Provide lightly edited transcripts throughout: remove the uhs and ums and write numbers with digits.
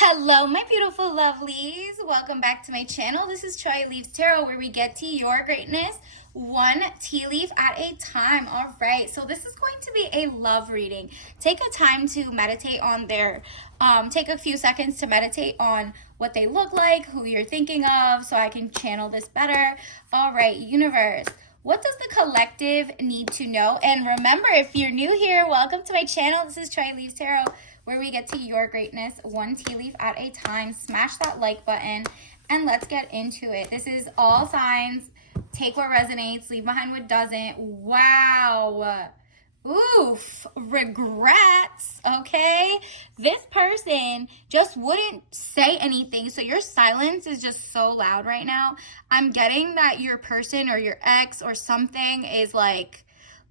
Hello, my beautiful lovelies. Welcome back to my channel. This is Troy Leaves Tarot, where we get to your greatness one tea leaf at a time. All right, so this is going to be a love reading. Take a time to meditate on take a few seconds to meditate on what they look like, who you're thinking of, so I can channel this better. All right, universe. What does the collective need to know? And remember, if you're new here, welcome to my channel. This is Troy Leaves Tarot, where we get to your greatness one tea leaf at a time. Smash that like button and let's get into it. This is all signs. Take what resonates, leave behind what doesn't. Wow. Oof. Regrets. Okay. This person just wouldn't say anything. So your silence is just so loud right now. I'm getting that your person or your ex or something is like,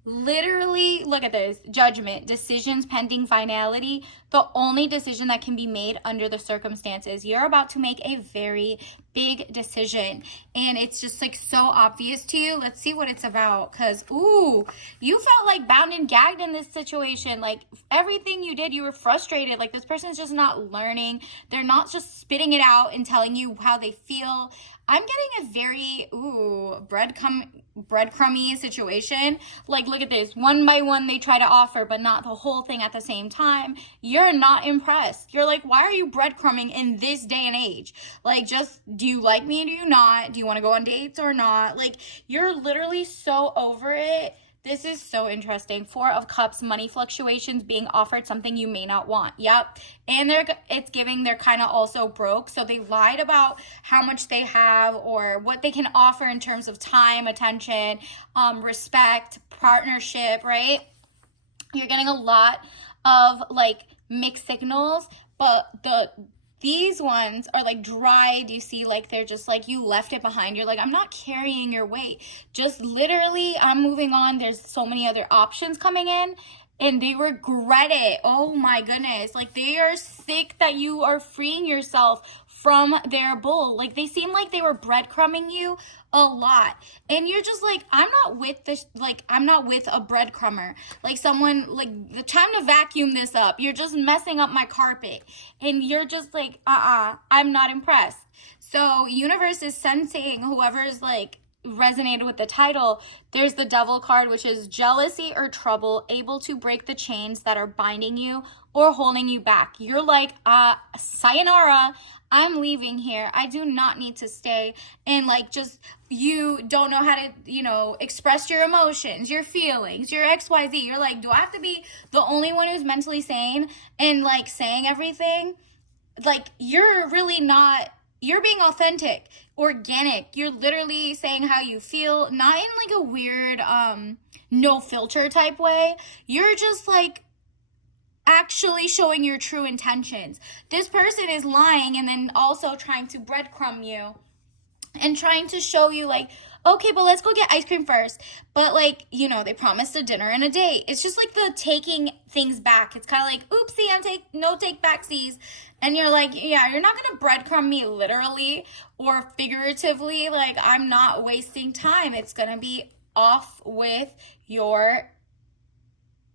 literally, look at this, judgment, decisions pending finality, the only decision that can be made under the circumstances. You're about to make a very big decision and it's just like so obvious to you. Let's see what it's about, because ooh, you felt like bound and gagged in this situation. Like everything you did, you were frustrated. Like this person's just not learning. They're not just spitting it out and telling you how they feel. I'm getting a very breadcrumby situation. Like, look at this. One by one, they try to offer, but not the whole thing at the same time. You're not impressed. You're like, why are you breadcrumbing in this day and age? Like, just, do you like me or do you not? Do you want to go on dates or not? Like, you're literally so over it. This is so interesting. Four of Cups, money fluctuations, being offered something you may not want. Yep. And it's giving they're kind of also broke. So they lied about how much they have or what they can offer in terms of time, attention, respect, partnership, right? You're getting a lot of like mixed signals, but these ones are like dry. Do you see, like they're just like you left it behind. You're like, I'm not carrying your weight. Just literally, I'm moving on. There's so many other options coming in and they regret it. Oh my goodness. Like they are sick that you are freeing yourself from their bull. Like they seem like they were breadcrumbing you a lot. And you're just like, I'm not with this, like I'm not with a breadcrumber. Like someone, like the time to vacuum this up. You're just messing up my carpet. And you're just like, I'm not impressed. So universe is sensing whoever's like resonated with the title. There's the Devil card, which is jealousy or trouble, able to break the chains that are binding you or holding you back. You're like, sayonara, I'm leaving here. I do not need to stay. And like, just, you don't know how to, express your emotions, your feelings, your XYZ. You're like, do I have to be the only one who's mentally sane and like saying everything? Like, you're really not. You're being authentic, organic. You're literally saying how you feel, not in like a weird, no filter type way. You're just like actually showing your true intentions. This person is lying and then also trying to breadcrumb you and trying to show you like, okay, but let's go get ice cream first. But like, they promised a dinner and a date. It's just like the taking things back. It's kind of like, oopsie, no take backsies. And you're like, yeah, you're not going to breadcrumb me literally or figuratively. Like, I'm not wasting time. It's going to be off with your,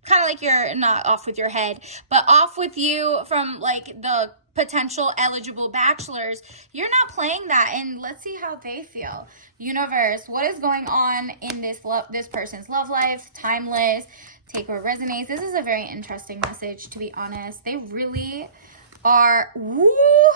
kind of like you're not off with your head, but off with you from like the potential eligible bachelors. You're not playing that. And let's see how they feel. Universe, what is going on in this person's love life? Timeless. Take what resonates. This is a very interesting message, to be honest. They really are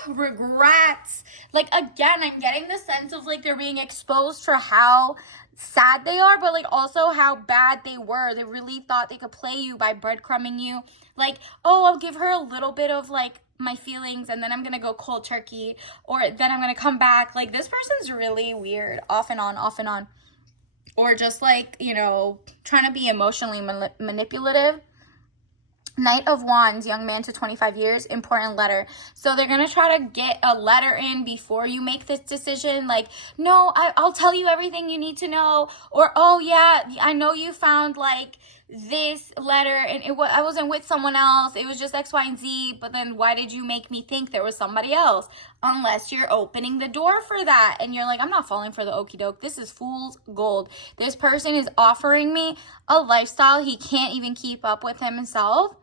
regrets. Like, again, I'm getting the sense of like they're being exposed for how sad they are, but like also how bad they were. They really thought they could play you by breadcrumbing you. Like, oh, I'll give her a little bit of like my feelings and then I'm gonna go cold turkey, or then I'm gonna come back. Like, this person's really weird, off and on, or just like, trying to be emotionally manipulative. Knight of Wands, young man to 25 years, important letter. So they're going to try to get a letter in before you make this decision. Like, no, I'll tell you everything you need to know. Or, oh yeah, I know you found like this letter and I wasn't with someone else. It was just X, Y, and Z. But then why did you make me think there was somebody else? Unless you're opening the door for that. And you're like, I'm not falling for the okie doke. This is fool's gold. This person is offering me a lifestyle he can't even keep up with himself.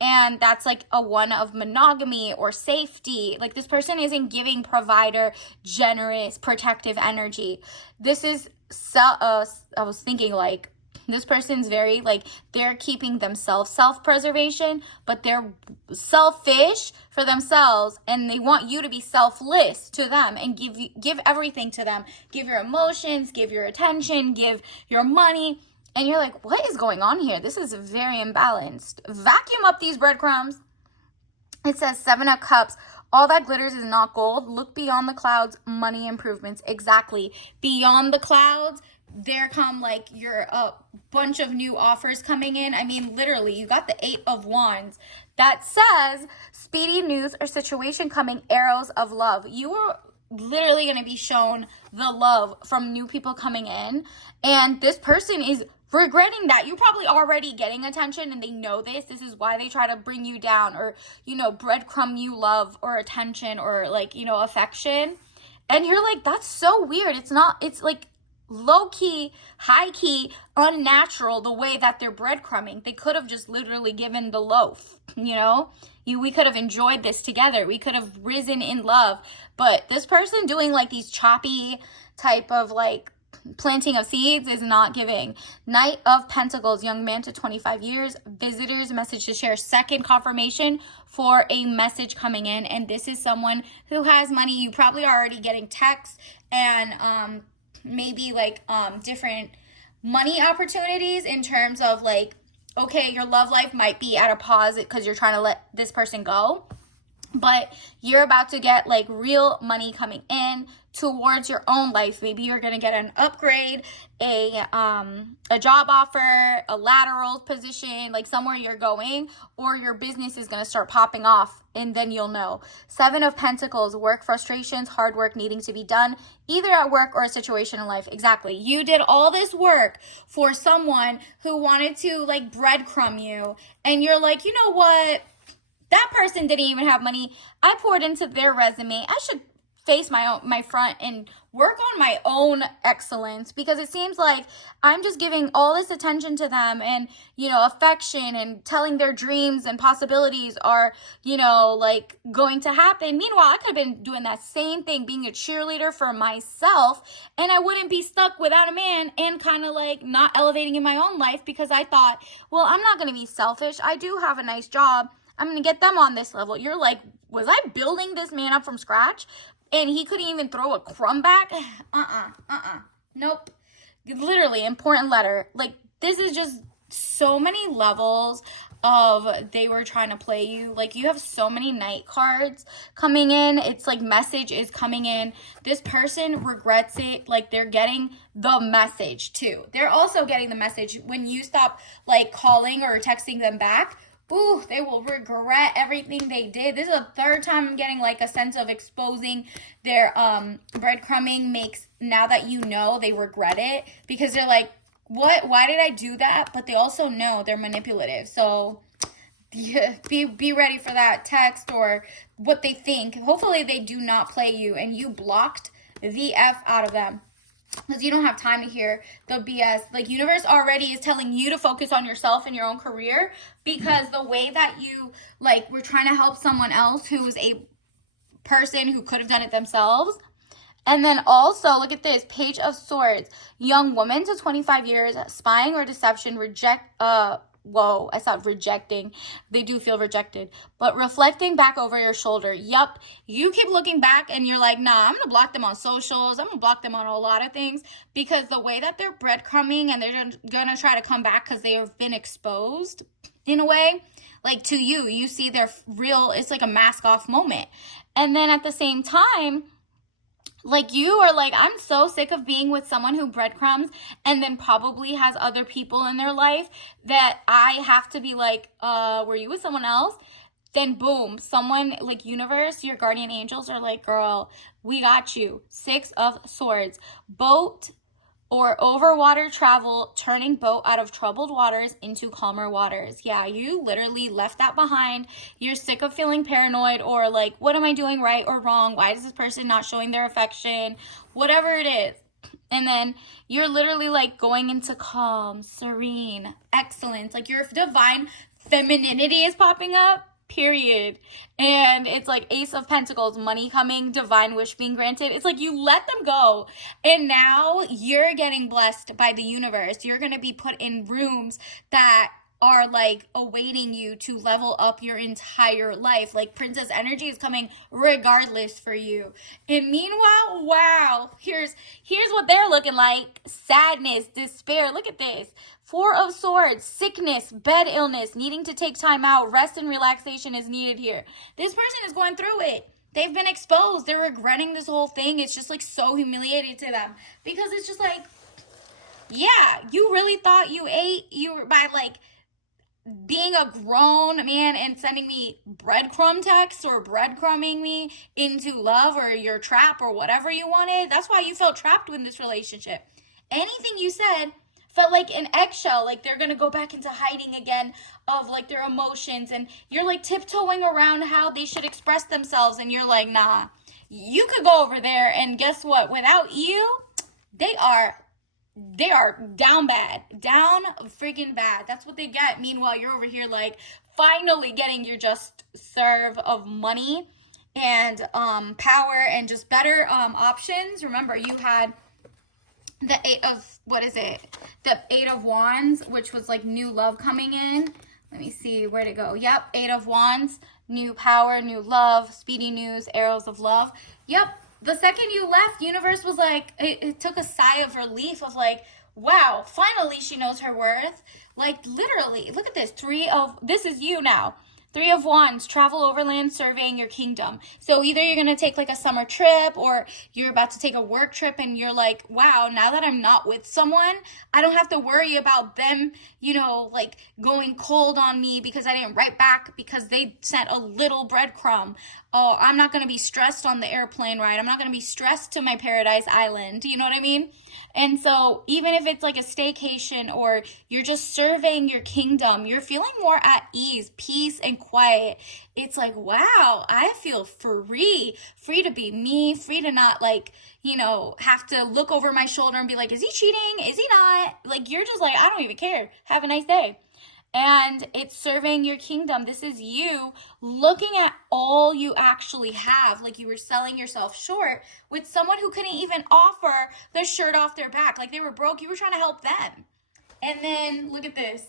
and that's like a one of monogamy or safety. Like this person isn't giving provider, generous, protective energy. This is I was thinking like this person's very like they're keeping themselves self-preservation, but they're selfish for themselves, and they want you to be selfless to them and give everything to them. Give your emotions, give your attention, give your money. And you're like, what is going on here? This is very imbalanced. Vacuum up these breadcrumbs. It says 7 of Cups. All that glitters is not gold. Look beyond the clouds. Money improvements. Exactly. Beyond the clouds, there come like a bunch of new offers coming in. I mean, literally, you got the 8 of Wands. That says speedy news or situation coming. Arrows of love. You are literally going to be shown the love from new people coming in. And this person is regretting that. You're probably already getting attention and they know this. This is why they try to bring you down or, breadcrumb you love or attention or like, affection. And you're like, that's so weird. It's like low-key, high-key, unnatural the way that they're breadcrumbing. They could have just literally given the loaf, we could have enjoyed this together. We could have risen in love. But this person doing like these choppy type of like planting of seeds is not giving. Knight of Pentacles, young man to 25 years, visitors, message to share. Second confirmation for a message coming in. And this is someone who has money. You probably are already getting texts and maybe like different money opportunities in terms of like, okay, your love life might be at a pause because you're trying to let this person go, but you're about to get like real money coming in towards your own life. Maybe you're going to get an upgrade, a job offer, a lateral position, like somewhere you're going, or your business is going to start popping off and then you'll know. 7 of Pentacles, work frustrations, hard work needing to be done, either at work or a situation in life. Exactly. You did all this work for someone who wanted to like breadcrumb you, and you're like, you know what? That person didn't even have money. I poured into their resume. I should face my front and work on my own excellence, because it seems like I'm just giving all this attention to them and, affection and telling their dreams and possibilities are, like going to happen. Meanwhile, I could have been doing that same thing, being a cheerleader for myself, and I wouldn't be stuck without a man and kind of like not elevating in my own life because I thought, well, I'm not going to be selfish. I do have a nice job. I'm going to get them on this level. You're like, was I building this man up from scratch? And he couldn't even throw a crumb back? Nope. Literally, important letter. Like, this is just so many levels of they were trying to play you. Like, you have so many Knight cards coming in. It's like message is coming in. This person regrets it. Like, they're getting the message, too. They're also getting the message when you stop, like, calling or texting them back. Ooh, they will regret everything they did. This is the third time I'm getting like a sense of exposing their breadcrumbing makes, now that they regret it, because they're like, what? Why did I do that? But they also know they're manipulative. So yeah, be ready for that text or what they think. Hopefully they do not play you and you blocked the F out of them, because you don't have time to hear the BS. Like, universe already is telling you to focus on yourself and your own career, because the way that you, like, were trying to help someone else who's a person who could have done it themselves. And then also, look at this, Page of Swords. Young woman to 25 years, spying or deception, whoa, I thought rejecting. They do feel rejected. But reflecting back over your shoulder. Yup. You keep looking back and you're like, nah, I'm going to block them on socials. I'm going to block them on a lot of things, because the way that they're breadcrumbing and they're going to try to come back because they have been exposed in a way, like to you, you see their real, it's like a mask off moment. And then at the same time, like, you are like, I'm so sick of being with someone who breadcrumbs and then probably has other people in their life that I have to be like, were you with someone else? Then boom, someone like universe, your guardian angels are like, girl, we got you. 6 of Swords. Boat or over water travel, turning boat out of troubled waters into calmer waters. Yeah, you literally left that behind. You're sick of feeling paranoid or like, what am I doing right or wrong? Why is this person not showing their affection? Whatever it is. And then you're literally like going into calm, serene, excellence. Like, your divine Femininity is popping up, period. And it's like Ace of Pentacles, money coming, divine wish being granted. It's like you let them go, and now you're getting blessed by the universe. You're going to be put in rooms that are like awaiting you to level up your entire life. Like princess energy is coming regardless for you. And meanwhile, wow, here's what they're looking like. Sadness, despair. Look at this. Four of Swords, sickness, bed illness, needing to take time out, rest and relaxation is needed here. This person is going through it. They've been exposed. They're regretting this whole thing. It's just like so humiliating to them, because it's just like, yeah, you really thought you were by like being a grown man and sending me breadcrumb texts or breadcrumbing me into love or your trap or whatever you wanted. That's why you felt trapped in this relationship. Anything you said felt like an eggshell, like they're gonna go back into hiding again of like their emotions, and you're like tiptoeing around how they should express themselves, and you're like, nah, you could go over there, and guess what? Without you, they are down bad, down freaking bad. That's what they get. Meanwhile, you're over here like finally getting your just serve of money and power and just better options. Remember, you had the the 8 of Wands, which was like new love coming in. Let me see, where'd it go? Yep, 8 of Wands, new power, new love, speedy news, arrows of love. Yep. The second you left, universe was like, it took a sigh of relief of like, wow, finally she knows her worth. Like literally, look at this. This is you now. 3 of Wands, travel overland, surveying your kingdom. So either you're going to take like a summer trip, or you're about to take a work trip, and you're like, wow, now that I'm not with someone, I don't have to worry about them, like going cold on me because I didn't write back because they sent a little breadcrumb. Oh, I'm not going to be stressed on the airplane ride. I'm not going to be stressed to my paradise island. You know what I mean? And so even if it's like a staycation or you're just surveying your kingdom, you're feeling more at ease, peace, and quiet. It's like, wow, I feel free to be me, free to not like, have to look over my shoulder and be like, is he cheating? Is he not? Like, you're just like, I don't even care. Have a nice day. And it's surveying your kingdom. This is you looking at all you actually have. Like you were selling yourself short with someone who couldn't even offer the shirt off their back. Like they were broke. You were trying to help them. And then look at this.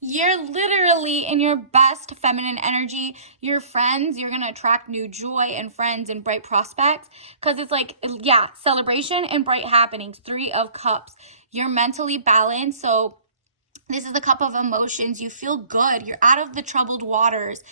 You're literally in your best feminine energy. Your friends, you're going to attract new joy and friends and bright prospects. Because it's like, yeah, celebration and bright happenings. 3 of Cups. You're mentally balanced. So this is the cup of emotions. You feel good. You're out of the troubled waters.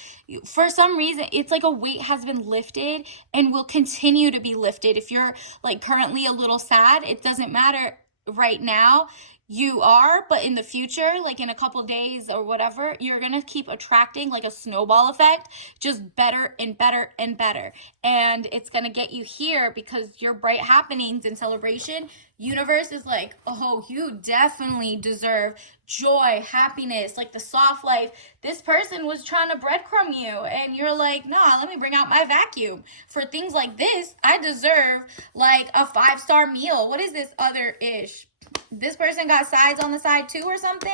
For some reason, it's like a weight has been lifted and will continue to be lifted. If you're like currently a little sad, it doesn't matter right now. You are, but in the future, like in a couple days or whatever, you're going to keep attracting like a snowball effect, just better and better and better. And it's going to get you here because your bright happenings and celebration, universe is like, oh, you definitely deserve joy, happiness, like the soft life. This person was trying to breadcrumb you and you're like, nah, let me bring out my vacuum. For things like this, I deserve like a 5-star meal. What is this other ish? This person got sides on the side too or something?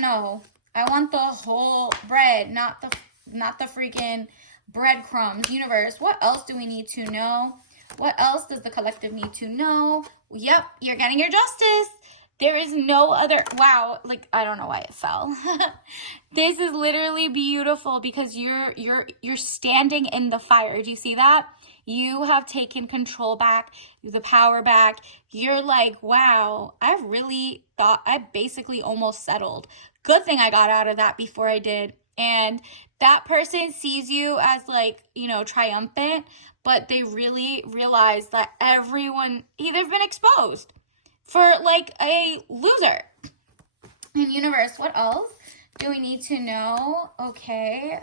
No, I want the whole bread, not the freaking breadcrumbs. Universe, what else do we need to know? What else does the collective need to know? Yep, you're getting your justice. There is no other, wow, like I don't know why it fell. This is literally beautiful because you're standing in the fire. Do you see that? You have taken control back, the power back. You're like, wow, I really thought I basically almost settled. Good thing I got out of that before I did. And that person sees you as like, triumphant, but they really realize that everyone, they've been exposed for like a loser. And universe, what else do we need to know? Okay.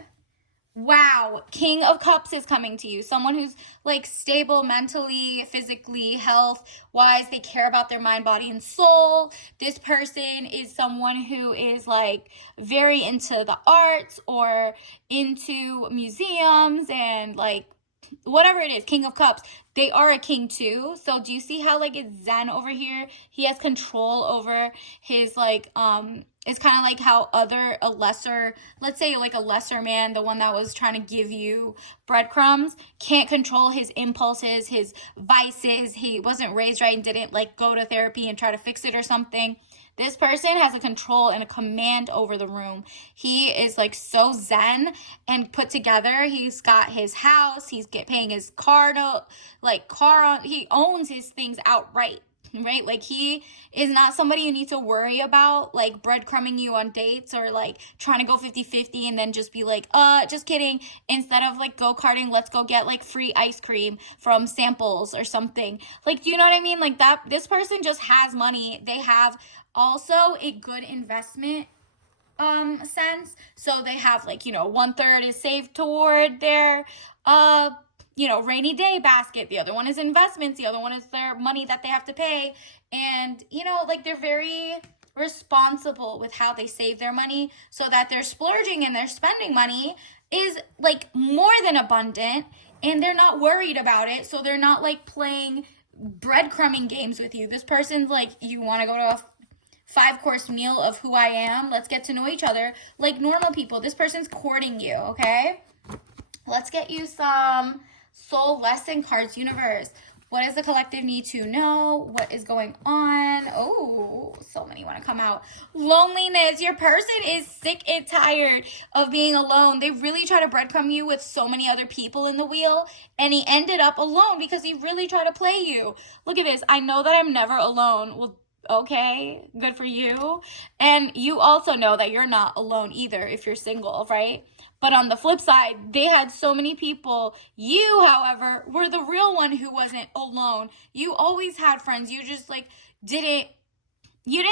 Wow, King of Cups is coming to you. Someone who's like stable mentally, physically, health-wise. They care about their mind, body, and soul. This person is someone who is like very into the arts or into museums and like whatever it is, King of Cups, they are a king too. So do you see how like it's Zen over here? He has control over his like, it's kind of like how a lesser, let's say like a lesser man, the one that was trying to give you breadcrumbs, can't control his impulses, his vices. He wasn't raised right and didn't like go to therapy and try to fix it or something. This person has a control and a command over the room. He is like so zen and put together. He's got his house. He's paying his car note, like he owns his things outright, right? Like he is not somebody you need to worry about like breadcrumbing you on dates or like trying to go 50-50 and then just be like, just kidding. Instead of like go-karting, let's go get like free ice cream from Samples or something. Like, do you know what I mean? Like that, this person just has money. They have also a good investment sense. So they have like, 1/3 is saved toward their rainy day basket. The other one is investments. The other one is their money that they have to pay. And like they're very responsible with how they save their money so that their splurging and their spending money is like more than abundant, and they're not worried about it. So they're not like playing breadcrumbing games with you. This person's like, you want to go to a 5-course meal of who I am. Let's get to know each other like normal people. This person's courting you, okay? Let's get you some soul lesson cards, universe. What does the collective need to know? What is going on? Oh, so many want to come out. Loneliness. Your person is sick and tired of being alone. They really try to breadcrumb you with so many other people in the wheel, and he ended up alone because he really tried to play you. Look at this. I know that I'm never alone. Well, okay, good for you. And you also know that you're not alone either if you're single, right? But on the flip side, they had so many people. You, however, were the real one who wasn't alone. You always had friends. You just like didn't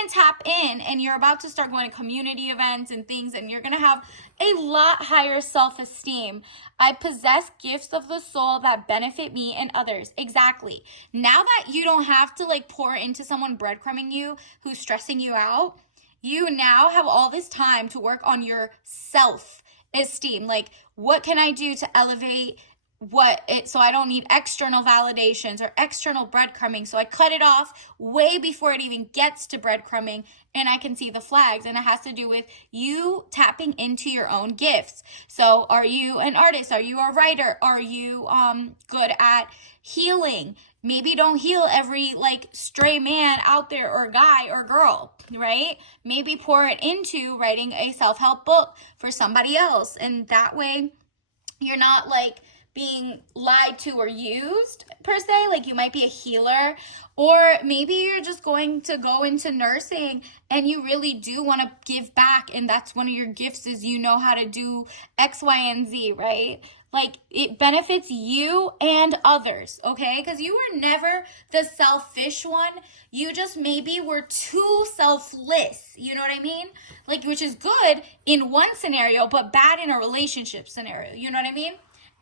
tap in, and you're about to start going to community events and things, and you're going to have a lot higher self-esteem. I possess gifts of the soul that benefit me and others. Exactly. Now that you don't have to like pour into someone breadcrumbing you who's stressing you out, you now have all this time to work on your self-esteem. Like, what can I do to elevate so I don't need external validations or external breadcrumbing. So I cut it off way before it even gets to breadcrumbing, and I can see the flags. And it has to do with you tapping into your own gifts. So are you an artist? Are you a writer? Are you good at healing? Maybe don't heal every like stray man out there or guy or girl, right? Maybe pour it into writing a self-help book for somebody else. And that way you're not like being lied to or used per se. Like you might be a healer, or maybe you're just going to go into nursing and you really do want to give back, and that's one of your gifts is you know how to do X, Y, and Z, right? Like it benefits you and others, okay? Because you were never the selfish one. You just maybe were too selfless, you know what I mean? Like, which is good in one scenario, but bad in a relationship scenario, you know what I mean?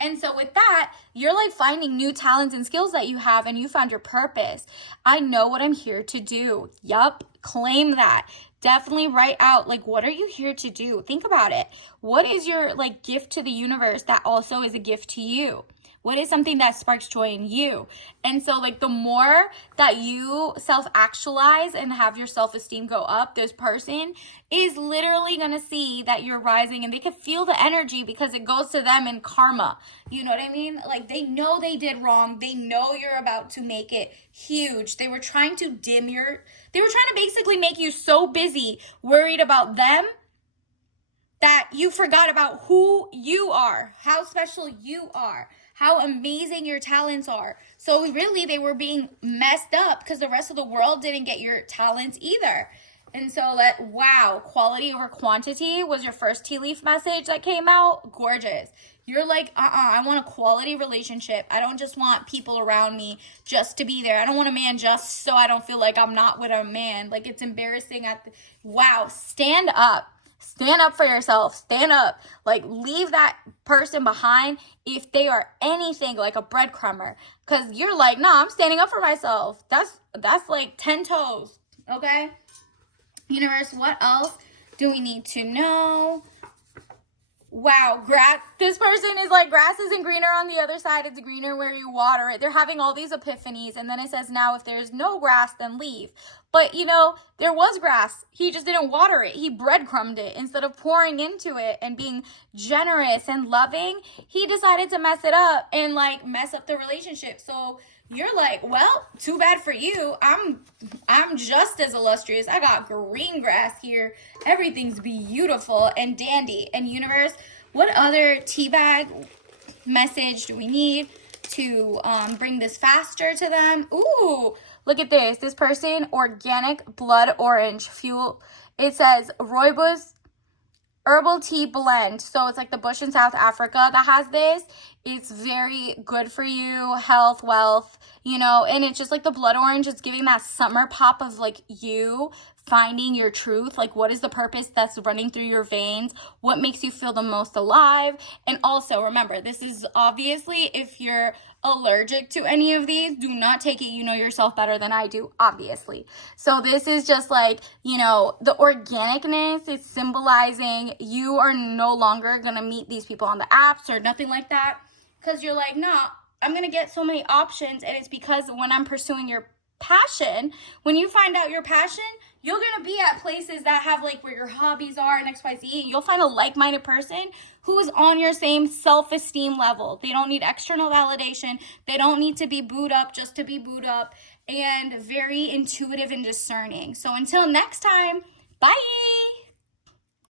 And so with that, you're like finding new talents and skills that you have, and you found your purpose. I know what I'm here to do. Yup, claim that. Definitely write out, like, what are you here to do? Think about it. What is your like gift to the universe that also is a gift to you? What is something that sparks joy in you? And so like the more that you self-actualize and have your self-esteem go up, this person is literally going to see that you're rising, and they can feel the energy because it goes to them in karma. You know what I mean? Like they know they did wrong. They know you're about to make it huge. They were trying to they were trying to basically make you so busy worried about them that you forgot about who you are, how special you are, how amazing your talents are. So really they were being messed up because the rest of the world didn't get your talents either. And so wow, quality over quantity was your first tea leaf message that came out. Gorgeous. You're like, I want a quality relationship. I don't just want people around me just to be there. I don't want a man just so I don't feel like I'm not with a man. Like it's embarrassing. Wow, stand up. Stand up for yourself. Stand up. Like, leave that person behind if they are anything like a breadcrumber. Because you're like, nah, I'm standing up for myself. That's like 10 toes. Okay? Universe, what else do we need to know? Wow, grass. This person is like, grass isn't greener on the other side. It's greener where you water it. They're having all these epiphanies. And then it says, now if there's no grass, then leave. But, you know, there was grass. He just didn't water it. He breadcrumbed it. Instead of pouring into it and being generous and loving, he decided to mess it up and like mess up the relationship. So you're like, well, too bad for you. I'm just as illustrious. I got green grass here. Everything's beautiful and dandy. And universe, what other teabag message do we need to bring this faster to them? Ooh, look at this. This person, organic blood orange fuel. It says rooibos herbal tea blend. So it's like the bush in South Africa that has this. It's very good for you, health, wealth, you know, and it's just like the blood orange. It's giving that summer pop of like you finding your truth. Like, what is the purpose that's running through your veins? What makes you feel the most alive? And also remember, this is obviously, if you're allergic to any of these, do not take it. You know yourself better than I do, obviously. So this is just like, you know, the organicness is symbolizing you are no longer gonna meet these people on the apps or nothing like that, because you're like, nah, I'm gonna get so many options. And it's because when I'm pursuing your passion, when you find out your passion, you're gonna be at places that have like where your hobbies are and XYZ. You'll find a like-minded person who is on your same self-esteem level. They don't need external validation. They don't need to be booed up just to be booed up, and very intuitive and discerning. So until next time, bye.